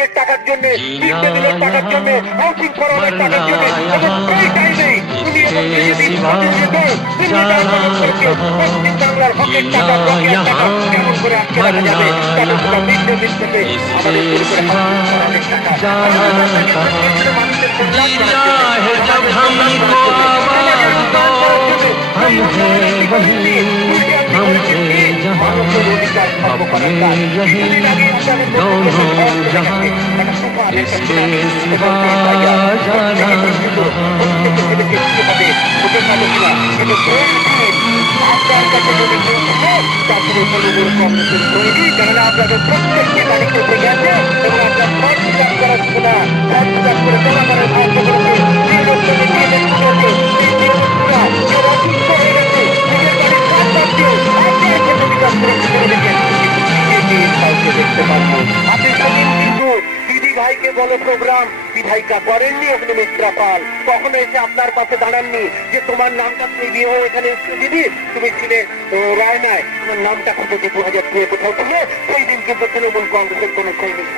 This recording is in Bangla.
কাজের টাকার জন্য, বিদ্যুতের টাকার জন্য, হাউসিং ফোরামের টাকার জন্য, এবং সেই টাইমেই উনি এবং বিজেপি পশ্চিম বাংলার হকের টাকা, বকেয়ার টাকা কেমন করে আটকে রাখা যাবে, তাদের সেটা মিড থেকে আমাদের শুরু করে হাউসিং ফোরামের টাকা जब हमको आवाज दो हम हैं वही हम थे जहाँ अपने यही दोनों जहाँ इसके सिवा जाना আপনাদের প্রত্যেকটি তারিখে থেকে আছে এবং আপনার প্রতিকার করার সুবিধা প্রতিকার করে জনগণের সাহায্য করেছে যে লোককে দিদি ভাইকে বলো প্রোগ্রাম বিধায়িকা করেননি অগ্নিমিত্রা পাল, কখনো এসে আপনার পাশে দাঁড়াননি যে তোমার নামটা তুমি বিয়ে হয়ে এখানে এসছো দিদি, তুমি ছিলে রায় নাই, তোমার নামটা খুঁজে 2002 কোথাও ছিল, সেই দিন কিন্তু তৃণমূল কংগ্রেসের কোন সৈনিক